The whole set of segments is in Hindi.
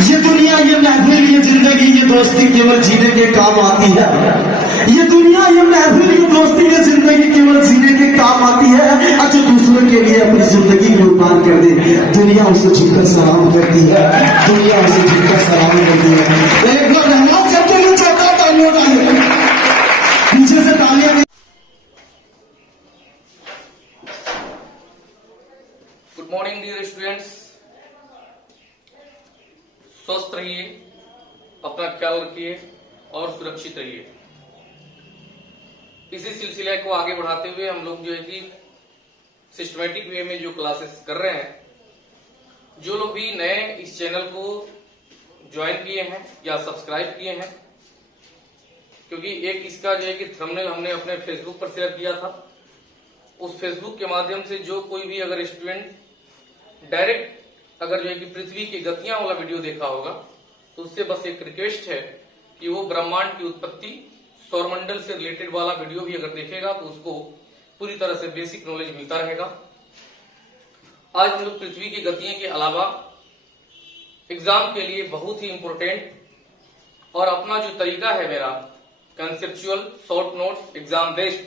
ये दुनिया, ये महफिल, ये जिंदगी, ये दोस्ती केवल जीने के काम आती है। ये दुनिया, ये महफिल, ये दोस्ती, ये जिंदगी केवल जीने के काम आती है। जो दूसरों के लिए अपनी जिंदगी कुर्बान कर दे, दुनिया उसे झुककर सलाम करती है। दुनिया उसे झुककर सलाम करती है। एक बार रहमान सबके लिए चाहता तालियों का पीछे से तालियां। गुड मॉर्निंग डियर स्टूडेंट्स, स्वस्थ रहिए, अपना ख्याल रखिए और सुरक्षित रहिए। इसी सिलसिले को आगे बढ़ाते हुए हम लोग जो है कि सिस्टमेटिक वे में जो क्लासेस कर रहे हैं, जो लोग भी नए इस चैनल को ज्वाइन किए हैं या सब्सक्राइब किए हैं, क्योंकि एक इसका जो है कि थंबनेल हमने अपने फेसबुक पर शेयर किया था। उस फेसबुक के माध्यम से जो कोई भी अगर स्टूडेंट डायरेक्ट अगर जो है कि पृथ्वी की गतियां वाला वीडियो देखा होगा, तो उससे बस एक रिक्वेस्ट है कि वो ब्रह्मांड की उत्पत्ति, सौरमंडल से रिलेटेड वाला वीडियो भी अगर देखेगा तो उसको पूरी तरह से बेसिक नॉलेज मिलता रहेगा। आज हम लोग पृथ्वी की गतियों के अलावा एग्जाम के लिए बहुत ही इंपॉर्टेंट और अपना जो तरीका है मेरा conceptual short notes exam based,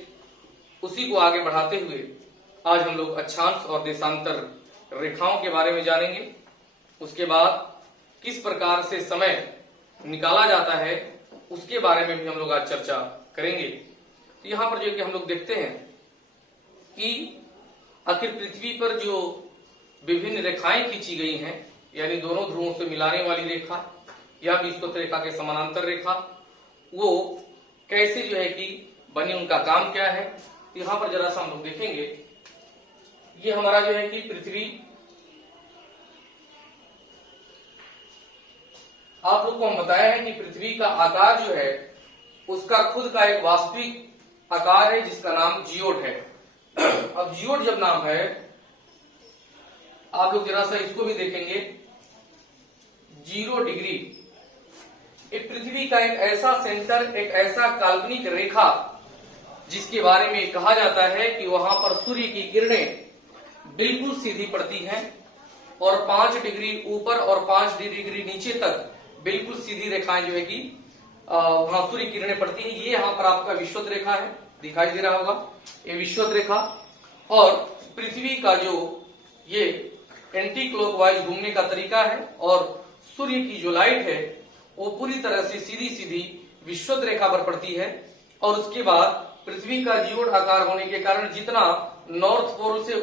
उसी को आगे बढ़ाते हुए आज हम लोग अक्षांश और देशांतर रेखाओं के बारे में जानेंगे। उसके बाद किस प्रकार से समय निकाला जाता है उसके बारे में भी हम लोग आज चर्चा करेंगे। तो यहाँ पर जो कि हम लोग देखते हैं कि आखिर पृथ्वी पर जो विभिन्न रेखाएं खींची गई हैं, यानी दोनों ध्रुवों से मिलाने वाली रेखा या विषुवत रेखा के समानांतर रेखा, वो कैसे जो है कि बनी, उनका काम क्या है। यहाँ पर जरा सा हम लोग देखेंगे, ये हमारा जो है कि पृथ्वी, आप लोग को हम बताया है कि पृथ्वी का आकार जो है उसका खुद का एक वास्तविक आकार है जिसका नाम जियोड है। अब जियोड जब नाम है, आप लोग जरा सा इसको भी देखेंगे, 0 डिग्री एक पृथ्वी का एक ऐसा सेंटर, एक ऐसा काल्पनिक रेखा जिसके बारे में कहा जाता है कि वहां पर सूर्य की किरणें बिल्कुल सीधी पड़ती हैं और 5 डिग्री ऊपर और 5 डिग्री नीचे तक बिल्कुल सीधी रेखाएं जो है कि वहां सूर्य किरणें पड़ती है। ये यहाँ पर आपका विषुवत रेखा है, दिखाई दे रहा होगा, ये विषुवत रेखा। और पृथ्वी का जो ये एंटी क्लॉकवाइज घूमने का तरीका है और सूर्य की जो लाइट है वो पूरी तरह से सीधी सीधी विषुवत रेखा पर पड़ती है। और उसके बाद पृथ्वी का जियोड आकार होने के कारण जितना नॉर्थ पोल से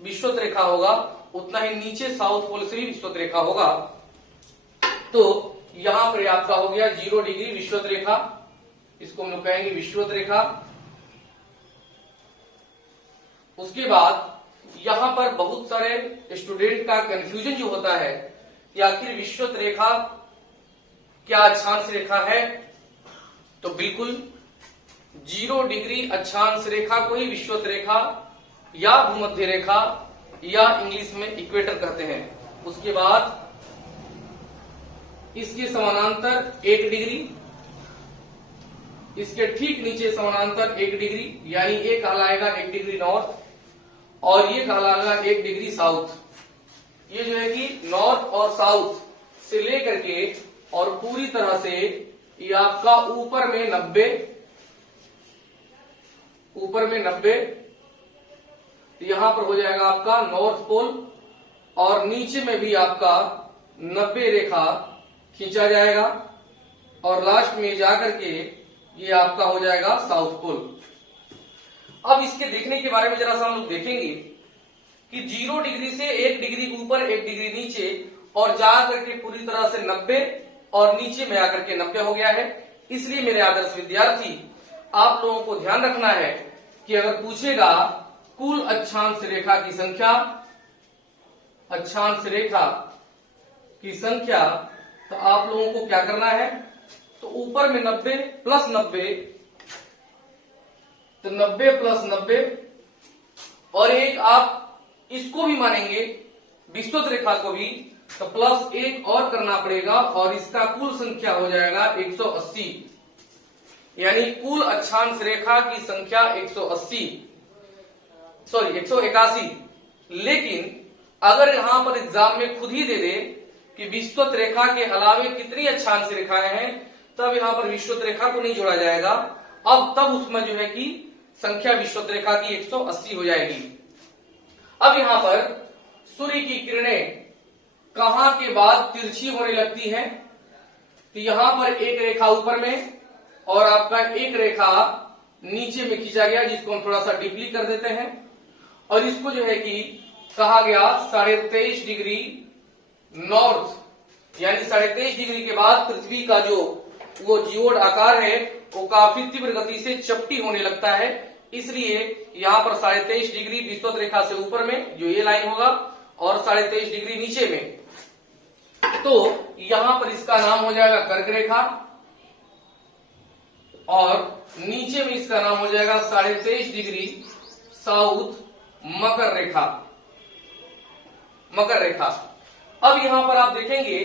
विषुवत रेखा होगा उतना ही नीचे साउथ पोल से भी विषुवत रेखा होगा। तो यहां पर आपका हो गया 0 डिग्री विषुवत रेखा, इसको हम लोग कहेंगे विषुवत रेखा। उसके बाद यहां पर बहुत सारे स्टूडेंट का कंफ्यूजन जो होता है कि आखिर विषुवत रेखा क्या अक्षांश रेखा है, तो बिल्कुल 0 डिग्री अक्षांश रेखा को ही विषुवत रेखा या भूमध्य रेखा या इंग्लिश में इक्वेटर कहते हैं। उसके बाद इसके समानांतर 1 डिग्री, इसके ठीक नीचे समानांतर 1 डिग्री, यानी ये कहलाएगा 1 डिग्री नॉर्थ और ये कहलाएगा 1 डिग्री साउथ। ये जो है कि नॉर्थ और साउथ से लेकर के और पूरी तरह से ये आपका ऊपर में 90, ऊपर में 90, यहां पर हो जाएगा आपका नॉर्थ पोल और नीचे में भी आपका 90 रेखा खींचा जाएगा और लास्ट में जाकर के ये आपका हो जाएगा साउथ पोल। अब इसके देखने के बारे में जरा सा हम लोग देखेंगे कि 0 डिग्री से 1 डिग्री ऊपर 1 डिग्री नीचे और जाकर के पूरी तरह से 90 और नीचे में आकर के 90 हो गया है। इसलिए मेरे आदर्श विद्यार्थी, आप लोगों को ध्यान रखना है कि अगर पूछेगा कुल अक्षांश रेखा की संख्या, अक्षांश रेखा की संख्या, तो आप लोगों को क्या करना है, तो ऊपर में 90 प्लस 90, तो 90 प्लस 90 और एक आप इसको भी मानेंगे विषुवत रेखा को भी, तो प्लस 1 और करना पड़ेगा और इसका कुल संख्या हो जाएगा 180, यानी कुल अक्षांश रेखा की संख्या 181। लेकिन अगर यहां पर एग्जाम में खुद ही दे दे कि विश्वत रेखा के अलावे कितनी अक्षांश रेखाएं हैं, तब यहाँ पर विश्वत रेखा को नहीं जोड़ा जाएगा। अब तब उसमें जो है कि संख्या विश्वत रेखा की 180 हो जाएगी। अब यहाँ पर सूर्य की किरणें कहां के बाद तिरछी होने लगती हैं, तो यहां पर एक रेखा ऊपर में और आपका एक रेखा नीचे में खींचा गया, जिसको हम थोड़ा सा डीपली कर देते हैं, और इसको जो है कि कहा गया 23.5 डिग्री नॉर्थ, यानी 23.5 डिग्री के बाद पृथ्वी का जो वो जियोड आकार है वो काफी तीव्र गति से चपटी होने लगता है। इसलिए यहाँ पर 23.5 डिग्री विश्वत रेखा से ऊपर में जो ये लाइन होगा और 23.5 डिग्री नीचे में, तो यहां पर इसका नाम हो जाएगा कर्क रेखा और नीचे में इसका नाम हो जाएगा 23.5 डिग्री साउथ मकर रेखा। मकर रेखा। अब यहां पर आप देखेंगे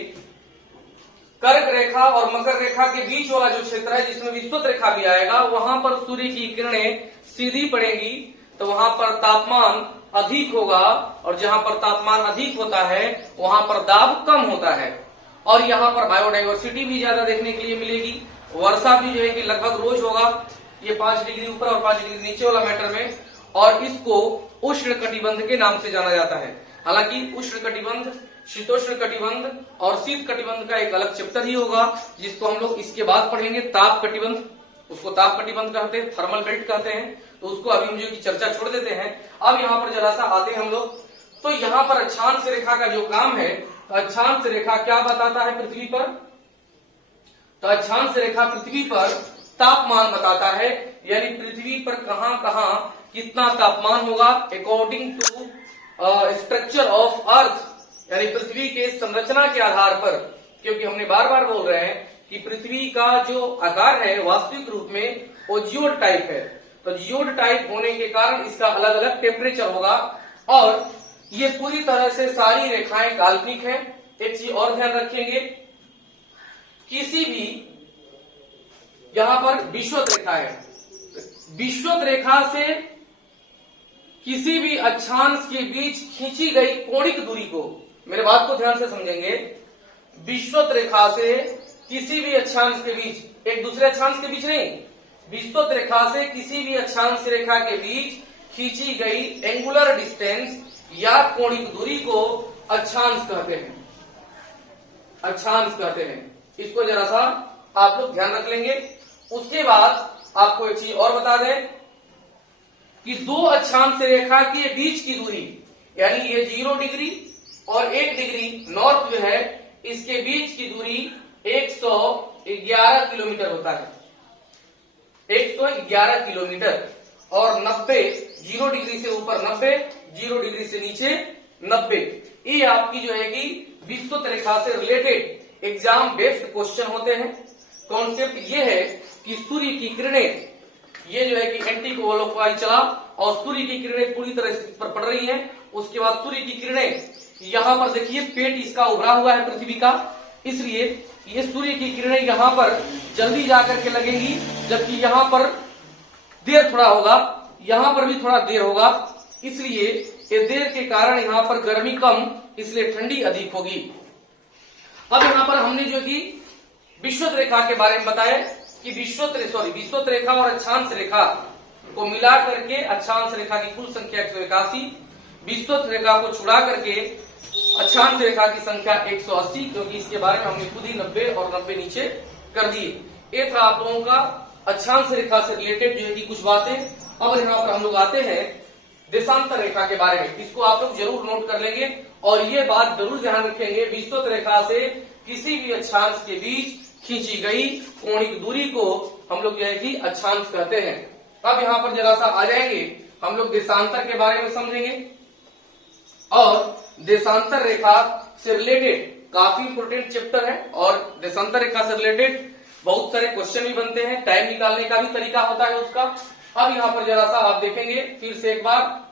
कर्क रेखा और मकर रेखा के बीच वाला जो क्षेत्र है जिसमें विश्वत रेखा भी आएगा, वहां पर सूर्य की किरणें सीधी पड़ेंगी, तो वहां पर तापमान अधिक होगा, और जहां पर तापमान अधिक होता है वहां पर दाब कम होता है, और यहाँ पर बायोडाइवर्सिटी भी ज्यादा देखने के लिए मिलेगी। वर्षा भी जो है कि लगभग रोज होगा, ये 5 डिग्री ऊपर और 5 डिग्री नीचे वाला मैटर में, और इसको उष्ण कटिबंध के नाम से जाना जाता है। हालांकि उष्ण कटिबंध, शीतोष्ण कटिबंध और शीत कटिबंध का एक अलग चैप्टर ही होगा, जिसको हम लोग इसके बाद पढ़ेंगे। ताप कटिबंध, उसको ताप कटिबंध कहते हैं, थर्मल बेल्ट कहते हैं, तो उसको अभी हम जो की चर्चा छोड़ देते हैं। अब यहाँ पर जरा सा आते हैं हम लोग, तो यहाँ पर अक्षांश रेखा का जो काम है, अक्षांश रेखा क्या बताता है पृथ्वी पर, तो अक्षांश रेखा पृथ्वी पर तापमान बताता है, यानी पृथ्वी पर कहां कहां कितना तापमान होगा according to structure of Earth, यानी पृथ्वी के संरचना के आधार पर, क्योंकि हमने बार बार बोल रहे हैं कि पृथ्वी का जो आकार है वास्तविक रूप में वो जियोड टाइप है, तो जियोड टाइप होने के कारण इसका अलग अलग टेम्परेचर होगा, और ये पूरी तरह से सारी रेखाएं काल्पनिक है। एक चीज और ध्यान रखेंगे, किसी भी यहां पर विश्वत रेखा है, विश्वत रेखा से किसी भी अक्षांश के बीच खींची गई कोणिक दूरी को, मेरे बात को ध्यान से समझेंगे, विश्वत रेखा से किसी भी अक्षांश के बीच, एक दूसरे अक्षांश के बीच नहीं, विश्वत रेखा से किसी भी अक्षांश रेखा के बीच खींची गई एंगुलर डिस्टेंस या कोणिक दूरी को अक्षांश कहते हैं, अक्षांश कहते हैं। इसको जरा सा आप लोग ध्यान रख लेंगे। उसके बाद आपको एक चीज और बता दें कि दो अक्षांश रेखा के बीच की दूरी, यानी ये 0 डिग्री और 1 डिग्री नॉर्थ जो है, इसके बीच की दूरी 111 किलोमीटर होता है, 111 किलोमीटर, और 90, 0 डिग्री से ऊपर 90, 0 डिग्री से नीचे 90। ये आपकी जो है कि विश्वत रेखा से रिलेटेड एग्जाम बेस्ड क्वेश्चन होते हैं। कॉन्सेप्ट ये है कि सूर्य की किरणें, ये जो है कि एंटी क्लॉकवाइज चला और सूर्य की किरणें पूरी तरह से पर पड़ रही हैं। उसके बाद सूर्य की किरणें, यहाँ पर देखिए पेट इसका उभरा हुआ है पृथ्वी का, इसलिए ये सूर्य की किरणें यहाँ पर जल्दी जाकर के लगेंगी, जबकि यहाँ पर देर थोड़ा होगा, यहाँ पर भी थोड़ा देर होगा, इसलिए ये देर के कारण यहाँ पर गर्मी कम, इसलिए ठंडी अधिक होगी। अब यहाँ पर हमने जो कि विश्वत रेखा के बारे में बताया कि विश्वत रेखा और अक्षांश रेखा को मिला करके अक्षांश रेखा की कुल संख्या 181, विश्वत रेखा को छुड़ा करके अक्षांश रेखा की संख्या 180, क्योंकि इसके बारे में हमने खुद ही 90 और 90 नीचे कर दिए। ये था आप लोगों का अक्षांश रेखा से रिलेटेड जो है कि कुछ बातें। अब यहाँ पर हम लोग आते हैं देशांतर रेखा के बारे में, इसको आप लोग जरूर नोट कर लेंगे और ये बात जरूर ध्यान रखेंगे, विश्वत रेखा से किसी भी अक्षांश के बीच खींची गई कोणिक दूरी को हम लोग जो है कि अक्षांश कहते हैं। अब यहाँ पर जरा सा आ जाएंगे, हम लोग देशांतर के बारे में समझेंगे, और देशांतर रेखा से रिलेटेड काफी इंपोर्टेंट चैप्टर है, और देशांतर रेखा से रिलेटेड बहुत सारे क्वेश्चन भी बनते हैं, टाइम निकालने का भी तरीका होता है उसका। अब यहाँ पर जरा सा आप देखेंगे फिर से एक बार,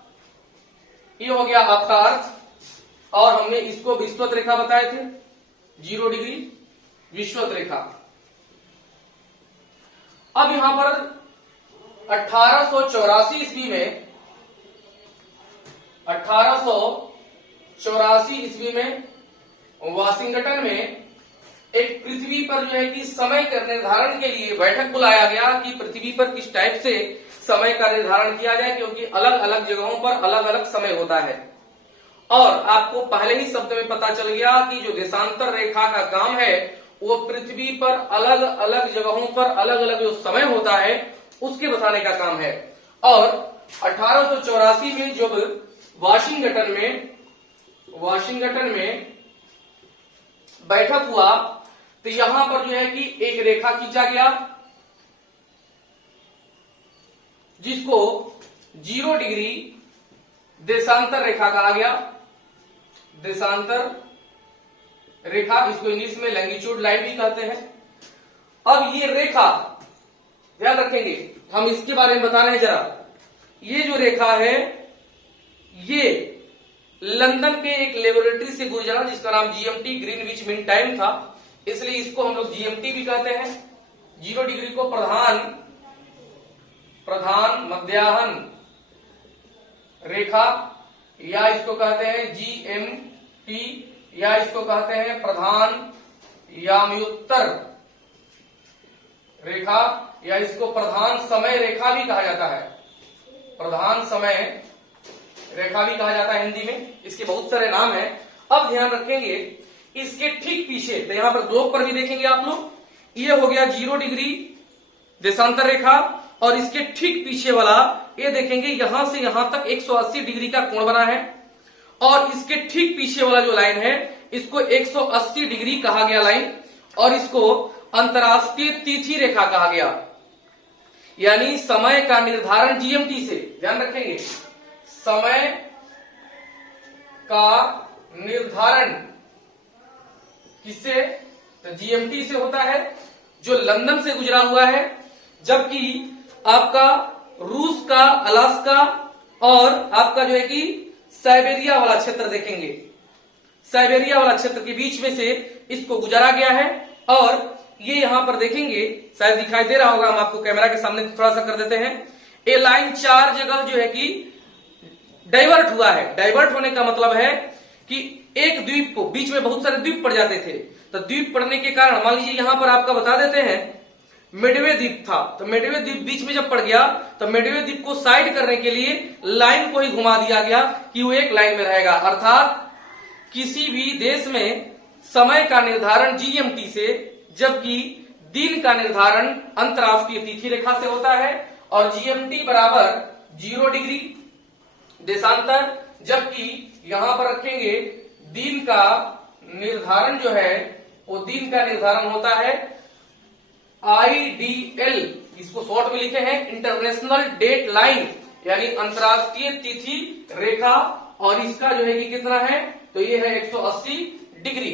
ये हो गया आपका अर्थ, और हमने इसको विश्वत रेखा बताए थे, 0 डिग्री विश्वत रेखा। अब यहां पर 1884 ईस्वी में 1884 ईस्वी में वाशिंगटन में एक पृथ्वी पर जो है कि समय का निर्धारण के लिए बैठक बुलाया गया कि पृथ्वी पर किस टाइप से समय का निर्धारण किया जाए, क्योंकि अलग अलग जगहों पर अलग अलग समय होता है। और आपको पहले ही शब्द में पता चल गया कि जो देशांतर रेखा का काम है वो पृथ्वी पर अलग अलग जगहों पर अलग अलग जो समय होता है उसके बताने का काम है। और 1884 में जब वाशिंगटन में बैठक हुआ तो यहां पर जो है कि एक रेखा खींचा गया जिसको 0 डिग्री देशांतर रेखा कहा गया। देशांतर रेखा, इसको इंग्लिश में लैंगिट्यूड लाइन भी कहते हैं। अब ये रेखा ध्यान रखेंगे, हम इसके बारे में बता रहे हैं जरा। ये जो रेखा है ये लंदन के एक लेबोरेटरी से गुजरा जिसका नाम जीएमटी ग्रीनविच मीन टाइम था, इसलिए इसको हम लोग जीएमटी भी कहते हैं। 0 डिग्री को प्रधान मध्याह्न रेखा या इसको कहते हैं जीएमटी या इसको कहते हैं प्रधान याम्योत्तर रेखा या इसको प्रधान समय रेखा भी कहा जाता है। प्रधान समय रेखा भी कहा जाता है हिंदी में, इसके बहुत सारे नाम हैं। अब ध्यान रखेंगे इसके ठीक पीछे, तो यहां पर ग्लोब पर भी देखेंगे आप लोग, ये हो गया 0 डिग्री देशांतर रेखा और इसके ठीक पीछे वाला ये देखेंगे यहां से यहां तक 180 डिग्री का कोण बना है और इसके ठीक पीछे वाला जो लाइन है इसको 180 डिग्री कहा गया लाइन और इसको अंतरराष्ट्रीय तिथि रेखा कहा गया। यानी समय का निर्धारण जीएमटी से, ध्यान रखेंगे समय का निर्धारण किससे, तो जीएमटी से होता है जो लंदन से गुजरा हुआ है। जबकि आपका रूस का अलास्का और आपका जो है कि साइबेरिया वाला क्षेत्र देखेंगे, साइबेरिया वाला क्षेत्र के बीच में से इसको गुजारा गया है और ये यहां पर देखेंगे, शायद दिखाई दे रहा होगा, हम आपको कैमरा के सामने थोड़ा सा कर देते हैं। ये लाइन 4 जगह जो है कि डाइवर्ट हुआ है। डाइवर्ट होने का मतलब है कि एक द्वीप को, बीच में बहुत सारे द्वीप पड़ जाते थे, तो द्वीप पड़ने के कारण मान लीजिए यहां पर आपका बता देते हैं मेडवे द्वीप था, तो मेडवे द्वीप बीच में जब पड़ गया तो मेडवे द्वीप को साइड करने के लिए लाइन को ही घुमा दिया गया कि वो एक लाइन में रहेगा। अर्थात किसी भी देश में समय का निर्धारण जीएमटी से, जबकि दिन का निर्धारण अंतरराष्ट्रीय तिथि रेखा से होता है और जीएमटी बराबर 0 डिग्री देशांतर, जबकि यहां पर रखेंगे दिन का निर्धारण जो है वो दिन का निर्धारण होता है IDL, इसको शॉर्ट में लिखे हैं इंटरनेशनल डेट लाइन, यानी अंतरराष्ट्रीय तिथि रेखा और इसका जो है कि कितना है, तो ये है 180 डिग्री।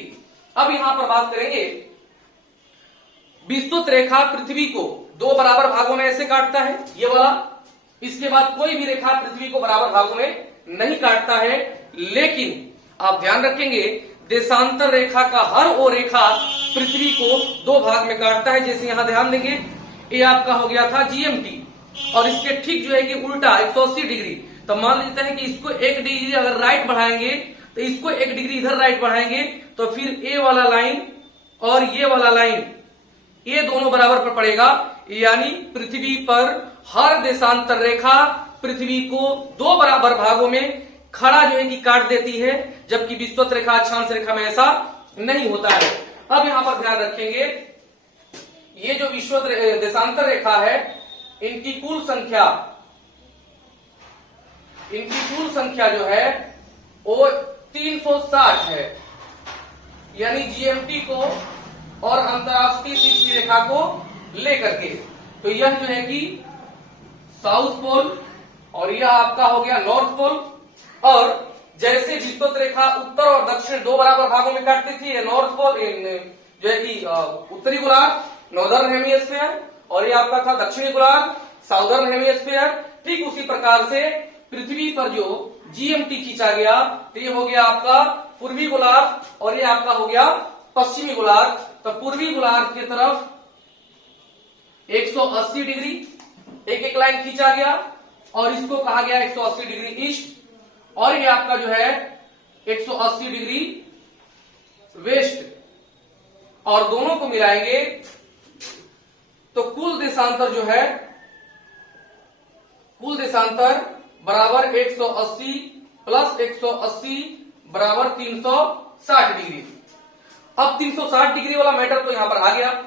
अब यहां पर बात करेंगे विस्तृत रेखा पृथ्वी को 2 बराबर भागों में ऐसे काटता है ये वाला, इसके बाद कोई भी रेखा पृथ्वी को बराबर भागों में नहीं काटता है। लेकिन आप ध्यान रखेंगे देशांतर रेखा का हर वो रेखा पृथ्वी को 2 भाग में काटता है। जैसे यहां ध्यान देंगे ये आपका हो गया था जीएमटी और इसके ठीक जो है कि उल्टा 180 डिग्री, तो मान लेते हैं कि इसको 1 डिग्री अगर राइट बढ़ाएंगे तो इसको 1 डिग्री इधर राइट बढ़ाएंगे तो फिर ये वाला लाइन और ये वाला लाइन ये दोनों बराबर पर पड़ेगा। यानी पृथ्वी पर हर देशांतर रेखा पृथ्वी को 2 बराबर भागों में खड़ा जो है कि काट देती है, जबकि विस्तृत रेखा अक्षांश रेखा में ऐसा नहीं होता है। अब यहां पर ध्यान रखेंगे ये जो विस्तृत देशांतर रेखा है इनकी कुल संख्या जो है वो 360 है। यानी जीएमटी को और अंतरराष्ट्रीय तिथि रेखा को लेकर के, तो यह जो है कि साउथ पोल और यह आपका हो गया नॉर्थ पोल। और जैसे विस्तृत रेखा उत्तर और दक्षिण 2 बराबर भागों में काटती थी, नॉर्थ पोल जो है कि उत्तरी गोलार्ध नॉर्दर्न हेमिस्फीयर और ये आपका था दक्षिणी गोलार्ध साउदर्न हेमिस्फीयर। ठीक उसी प्रकार से पृथ्वी पर जो जीएमटी खींचा गया तो ये हो गया आपका पूर्वी गोलार्ध और ये आपका हो गया पश्चिमी गोलार्ध। तो पूर्वी गोलार्ध की तरफ 180 डिग्री एक लाइन खींचा गया और इसको कहा गया 180 डिग्री ईस्ट और ये आपका जो है 180 डिग्री और दोनों को मिलाएंगे तो कुल देशांतर जो है, कुल देशांतर बराबर 180 प्लस 180 बराबर 360 डिग्री। अब 360 डिग्री वाला मैटर तो यहां पर आ गया।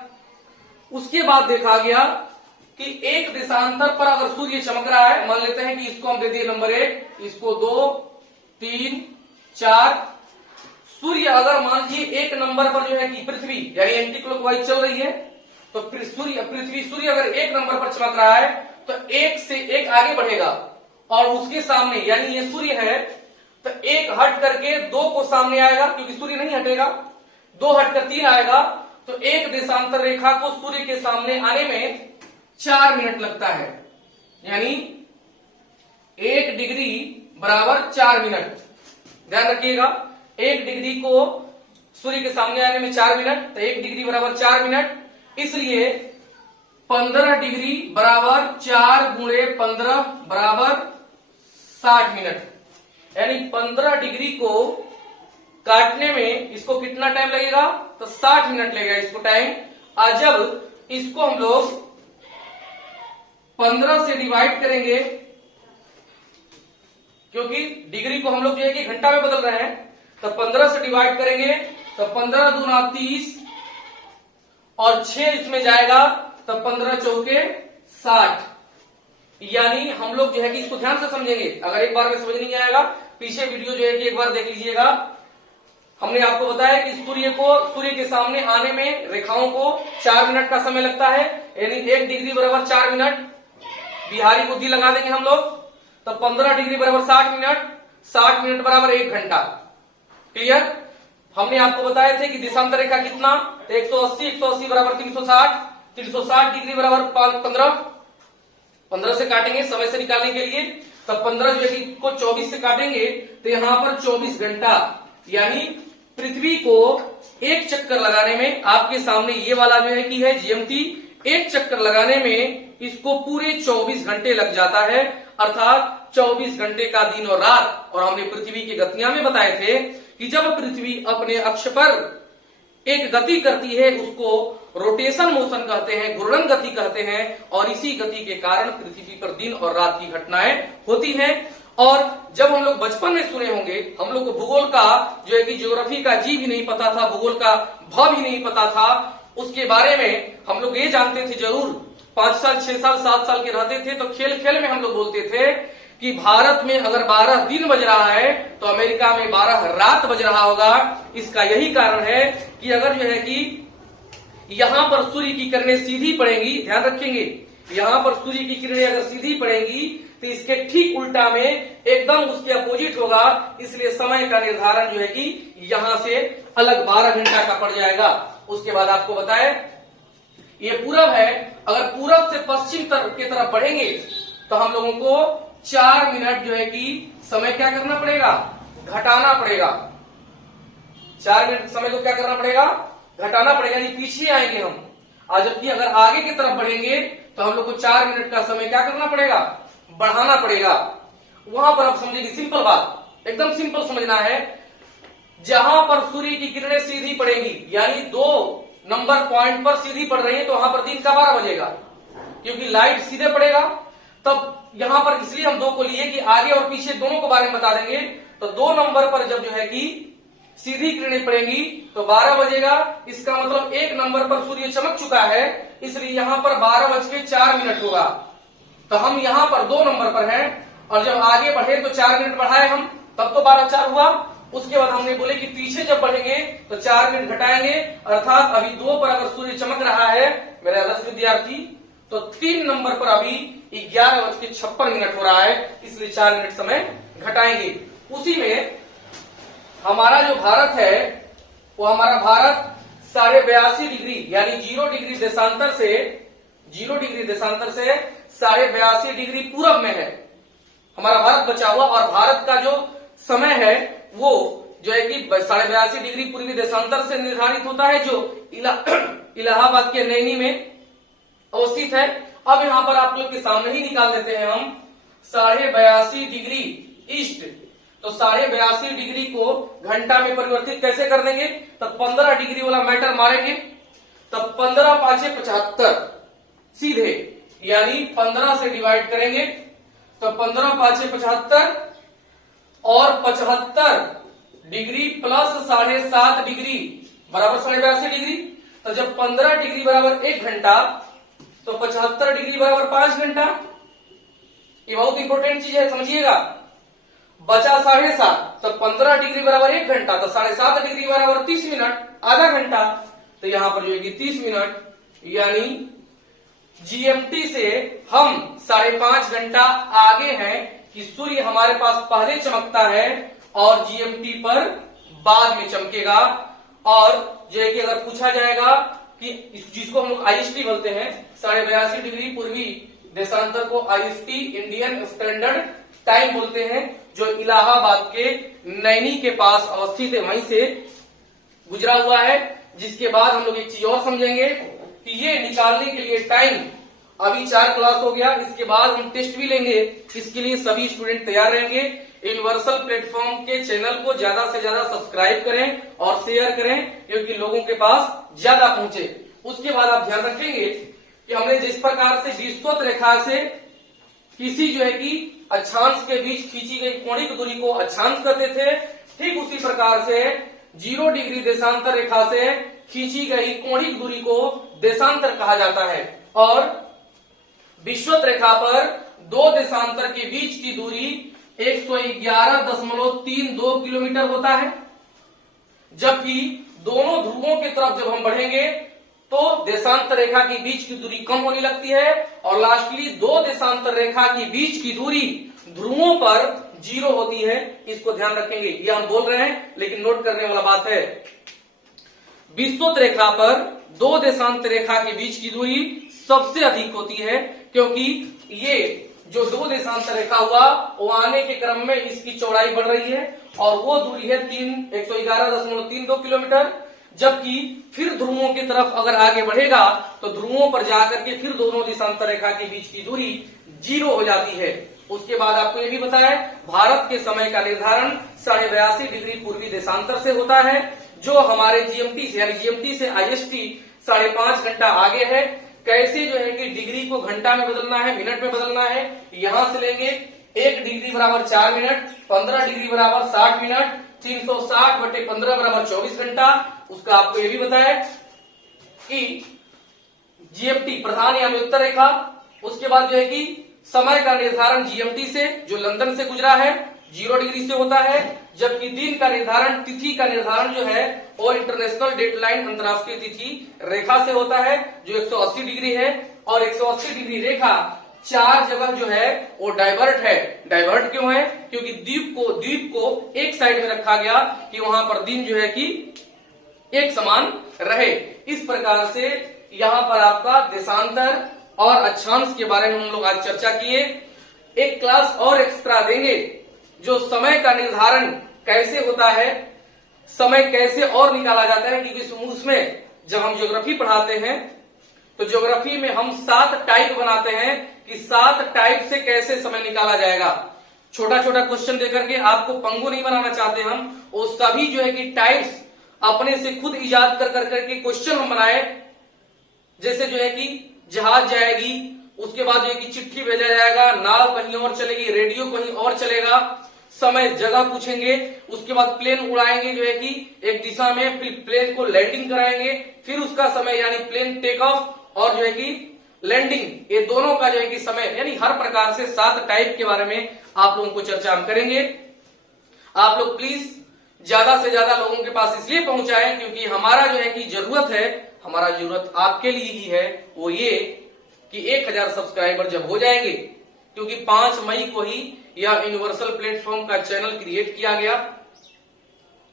उसके बाद देखा गया कि एक देशांतर पर अगर सूर्य चमक रहा है, मान लेते हैं कि इसको हम दे दिए नंबर 1, इसको 2, 3, 4। सूर्य अगर मान लीजिए एक नंबर पर जो है कि पृथ्वी यानी एंटी क्लॉकवाइज चल रही है, तो सूर्य अगर एक नंबर पर चमक रहा है तो एक से एक आगे बढ़ेगा और उसके सामने यानी ये सूर्य है तो एक हट करके 2 को सामने आएगा, क्योंकि सूर्य नहीं हटेगा, 2 हटकर 3 आएगा, तो एक देशांतर रेखा को सूर्य के सामने आने में 4 मिनट लगता है। यानी 1 डिग्री बराबर 4 मिनट। ध्यान रखिएगा, 1 डिग्री को सूर्य के सामने आने में 4 मिनट, तो 1 डिग्री बराबर 4 मिनट। इसलिए 15 डिग्री बराबर 4 गुणे 15 बराबर 60 मिनट। यानी 15 डिग्री को काटने में इसको कितना टाइम लगेगा, तो 60 मिनट लगेगा इसको टाइम। और जब इसको हम लोग 15 से डिवाइड करेंगे, क्योंकि डिग्री को हम लोग जो है कि घंटा में बदल रहे हैं, तो 15 से डिवाइड करेंगे तो 15 दूना 30 और 6 इसमें जाएगा तो 15 चौके 60। यानी हम लोग जो है कि इसको ध्यान से समझेंगे, अगर एक बार में समझ नहीं आएगा पीछे वीडियो जो है कि एक बार देख लीजिएगा। हमने आपको बताया कि सूर्य के सामने आने में रेखाओं को 4 मिनट का समय लगता है, यानी 1 डिग्री बराबर 4 मिनट। बिहारी बुद्धि लगा देंगे हम लोग, तो 15 डिग्री बराबर 60 मिनट, 60 मिनट बराबर 1 घंटा। क्लियर? हमने आपको बताए थे कि देशांतर रेखा कितना, 180 बराबर 360, 360 डिग्री बराबर 15 से काटेंगे समय से निकालने के लिए, तब 15 जो है कि को 24 से काटेंगे तो यहां पर 24 घंटा। यानी पृथ्वी को एक चक्कर लगाने में, आपके सामने ये वाला जो है कि है जीएमटी, एक चक्कर लगाने में इसको पूरे 24 घंटे लग जाता है, अर्थात 24 घंटे का दिन और रात। और हमने पृथ्वी की गतियां में बताए थे कि जब पृथ्वी अपने अक्ष पर एक गति करती है उसको रोटेशन मोशन कहते हैं, घूर्णन गति कहते हैं, और इसी गति के कारण पृथ्वी पर दिन और रात की घटनाएं होती हैं। और जब हम लोग बचपन में सुने होंगे, हम लोग को भूगोल का जो है कि ज्योग्राफी का जी भी नहीं पता था, भूगोल का भ भी नहीं पता था, उसके बारे में हम लोग ये जानते थे जरूर, 5 साल 6 साल 7 साल के रहते थे तो खेल खेल में हम लोग बोलते थे कि भारत में अगर 12 दिन बज रहा है तो अमेरिका में 12 रात बज रहा होगा। इसका यही कारण है कि अगर जो है कि यहां पर सूर्य की किरणें सीधी पड़ेंगी, ध्यान रखेंगे, यहां पर सूर्य की किरणें अगर सीधी पड़ेंगी तो इसके ठीक उल्टा में एकदम उसके अपोजिट होगा, इसलिए समय का निर्धारण जो है कि यहां से अलग 12 घंटा का पड़ जाएगा। उसके बाद आपको बताए ये पूरब है, अगर पूरब से पश्चिम की तरफ बढ़ेंगे तो हम लोगों को 4 मिनट जो है कि समय क्या करना पड़ेगा, घटाना पड़ेगा। 4 मिनट समय को क्या करना पड़ेगा, घटाना पड़ेगा, यानी पीछे आएंगे हम। और जबकि अगर आगे की तरफ बढ़ेंगे तो हम लोग को 4 मिनट का समय क्या करना पड़ेगा, बढ़ाना पड़ेगा। वहां पर आप समझेंगे, सिंपल बात, एकदम सिंपल समझना है। जहां पर सूर्य की किरणें सीधी पड़ेंगी, यानी 2 नंबर पॉइंट पर सीधी पड़ रही है, तो वहां पर दिन का 12 बजेगा, क्योंकि लाइट सीधे पड़ेगा। तब यहां पर इसलिए हम 2 को लिए कि आगे और पीछे दोनों के बारे में बता देंगे। तो 2 नंबर पर जब जो है कि सीधी किरणें पड़ेंगी तो 12 बजेगा। इसका मतलब 1 नंबर पर सूर्य चमक चुका है, इसलिए यहां पर 12:04 होगा। तो हम यहां पर 2 नंबर पर हैं, और जब आगे बढ़े तो 4 मिनट बढ़ाए हम, तब तो 12:04 हुआ। उसके बाद हमने बोले कि पीछे जब बढ़ेंगे तो 4 मिनट घटाएंगे, अर्थात अभी 2 पर अगर सूर्य चमक रहा है मेरे आदर्श विद्यार्थी, तो 3 नंबर पर अभी 11:56 हो रहा है, इसलिए 4 मिनट समय घटाएंगे। उसी में हमारा जो भारत है वो हमारा भारत 82.5 डिग्री यानी 0 डिग्री देशांतर से 82.5 डिग्री पूरब में है हमारा भारत बचा हुआ। और भारत का जो समय है वो जो है कि 82.5 डिग्री पूर्वी देशांतर से निर्धारित होता है, जो इलाहाबाद के नैनी में अवस्थित है। अब यहां पर आप लोग के सामने ही निकाल देते हैं हम 82.5 डिग्री ईस्ट, तो 82.5 डिग्री को घंटा में परिवर्तित कैसे कर देंगे? तब 15 डिग्री वाला मैटर मारेंगे, तब 15 पांचे 75 सीधे, यानी 15 से डिवाइड करेंगे तो 15 पांचे 75 और 75 डिग्री प्लस 7.5 डिग्री बराबर 82.5 डिग्री। तो जब 15 डिग्री बराबर 1 घंटा तो 75 डिग्री बराबर 5 घंटा। ये बहुत इंपॉर्टेंट चीज है, समझिएगा। बचा 7.5, तो 15 डिग्री बराबर 1 घंटा, तो 7.5 डिग्री बराबर 30 मिनट, आधा घंटा। तो यहां पर जो है कि 30 मिनट, यानी जीएमटी से हम 5.5 घंटा आगे हैं कि सूर्य हमारे पास पहले चमकता है और जीएमटी पर बाद में चमकेगा। और जो है कि अगर पूछा जाएगा कि जिसको हम लोग आईएसटी बोलते हैं, 82.5 डिग्री पूर्वी देशांतर को आईएसटी इंडियन स्टैंडर्ड टाइम बोलते हैं, जो इलाहाबाद के नैनी के पास अवस्थित है, वहीं से गुजरा हुआ है। जिसके बाद हम लोग एक चीज और समझेंगे कि ये निकालने के लिए टाइम, अभी 4 क्लास हो गया, इसके बाद हम टेस्ट भी लेंगे। इसके लिए सभी स्टूडेंट तैयार रहेंगे। यूनिवर्सल प्लेटफॉर्म के चैनल को ज्यादा से ज्यादा सब्सक्राइब करें और शेयर करें, क्योंकि लोगों के पास ज्यादा पहुंचे। उसके बाद आप ध्यान रखेंगे कि हमने जिस प्रकार से विस्तृत रेखा से किसी जो है कि अक्षांश के बीच खींची गई कोणिक दूरी को अक्षांश कहते थे, ठीक उसी प्रकार से 0 डिग्री देशांतर रेखा से खींची गई कोणिक दूरी को देशांतर कहा जाता है। और विषुवत रेखा पर 2 देशांतर के बीच की दूरी 111.32 किलोमीटर होता है। जबकि दोनों ध्रुवों की तरफ जब हम बढ़ेंगे तो देशांतर रेखा के बीच की दूरी कम होने लगती है और लास्टली 2 देशांतर रेखा के बीच की दूरी ध्रुवों पर 0 होती है। इसको ध्यान रखेंगे, ये हम बोल रहे हैं लेकिन नोट करने वाला बात है। विषुवत रेखा पर 2 देशांतर रेखा के बीच की दूरी सबसे अधिक होती है, क्योंकि ये जो 2 देशांतर रेखा हुआ वो आने के क्रम में इसकी चौड़ाई बढ़ रही है और वो दूरी है 111.32 किलोमीटर। जबकि फिर ध्रुवों की तरफ अगर आगे बढ़ेगा तो ध्रुवों पर जाकर के फिर दोनों देशांतर रेखा के बीच की दूरी 0 हो जाती है। उसके बाद आपको ये भी बताया, भारत के समय का निर्धारण 82.5 डिग्री पूर्वी देशांतर से होता है, जो हमारे जीएमटी से यानी जीएमटी से आईएसटी 5.5 घंटा आगे है। कैसे जो है कि डिग्री को घंटा में बदलना है, मिनट में बदलना है, यहां से लेंगे 1 डिग्री बराबर 4 मिनट, 15 डिग्री बराबर 60 मिनट, 360/15 बराबर 24 घंटा। उसका आपको ये भी बताया कि जीएमटी प्रधान या उत्तर रेखा। उसके बाद जो है कि समय का निर्धारण जीएमटी से जो लंदन से गुजरा है 0 डिग्री से होता है, जबकि दिन का निर्धारण, तिथि का निर्धारण जो है वो इंटरनेशनल डेडलाइन अंतरराष्ट्रीय तिथि रेखा से होता है जो 180 डिग्री है। और 180 डिग्री रेखा 4 जगह जो है वो डाइवर्ट है। डाइवर्ट क्यों है? क्योंकि द्वीप को एक साइड में रखा गया कि वहां पर दिन जो है कि एक समान रहे। इस प्रकार से यहाँ पर आपका देशांतर और अक्षांश के बारे में हम लोग आज चर्चा किए। एक क्लास और एक्स्ट्रा देंगे जो समय का निर्धारण कैसे होता है, समय कैसे और निकाला जाता है, क्योंकि उसमें जब हम ज्योग्राफी पढ़ाते हैं तो ज्योग्राफी में हम 7 टाइप बनाते हैं कि 7 टाइप से कैसे समय निकाला जाएगा। छोटा छोटा क्वेश्चन देकर के आपको पंगु नहीं बनाना चाहते हम, वो सभी जो है कि टाइप्स अपने से खुद इजाद कर करके क्वेश्चन हम बनाए। जैसे जो है कि जहाज जाएगी, उसके बाद जो है कि चिट्ठी भेजा जाएगा, नाव कहीं और चलेगी, रेडियो कहीं और चलेगा, समय जगह पूछेंगे, उसके बाद प्लेन उड़ाएंगे जो है कि एक दिशा में, फिर प्लेन को लैंडिंग कराएंगे, फिर उसका समय यानी प्लेन टेक ऑफ और जो है कि लैंडिंग, ये दोनों का जो है कि समय, यानी हर प्रकार से 7 टाइप के बारे में आप लोगों को चर्चा हम करेंगे। आप लोग प्लीज ज्यादा से ज्यादा लोगों के पास इसलिए पहुंचाएं क्योंकि हमारा जो है कि जरूरत है, हमारा जरूरत आपके लिए ही है, वो ये कि 1000 सब्सक्राइबर जब हो जाएंगे, क्योंकि 5 मई को ही यह यूनिवर्सल प्लेटफॉर्म का चैनल क्रिएट किया गया,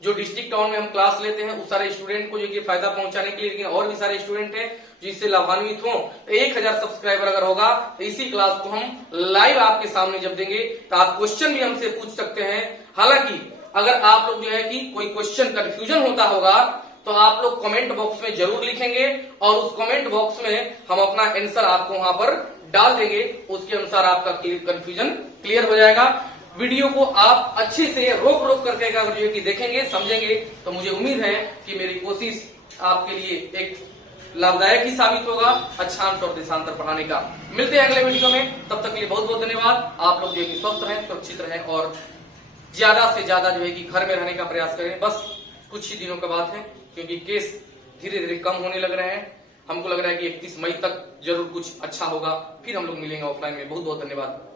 जो डिस्ट्रिक्ट टाउन में हम क्लास लेते हैं उस सारे स्टूडेंट को जो कि फायदा पहुंचाने के लिए, लेकिन और भी सारे स्टूडेंट हैं जो इससे लाभान्वित हों। 1000 सब्सक्राइबर अगर होगा तो इसी क्लास को हम लाइव आपके सामने जब देंगे तो आप क्वेश्चन भी हमसे पूछ सकते हैं। हालांकि अगर आप लोग जो है कि कोई क्वेश्चन कंफ्यूजन होता होगा तो आप लोग कमेंट बॉक्स में जरूर लिखेंगे और उस कमेंट बॉक्स में हम अपना आंसर आपको वहां पर डाल देंगे, उसके अनुसार आपका कंफ्यूजन क्लियर हो जाएगा। वीडियो को आप अच्छे से रोक रोक करके अगर जो है कि देखेंगे समझेंगे तो मुझे उम्मीद है कि मेरी कोशिश आपके लिए एक लाभदायक ही साबित होगा अक्षांश और देशांतर पढ़ाने का। मिलते हैं अगले वीडियो में, तब तक के लिए बहुत बहुत धन्यवाद। आप लोग जो है कि स्वस्थ रहें, सुरक्षित रहें और ज्यादा से ज्यादा जो है कि घर में रहने का प्रयास करें। बस कुछ ही दिनों का बात है, क्योंकि केस धीरे धीरे कम होने लग रहे हैं। हमको लग रहा है कि 31 मई तक जरूर कुछ अच्छा होगा। फिर हम लोग मिलेंगे ऑफलाइन में। बहुत बहुत धन्यवाद।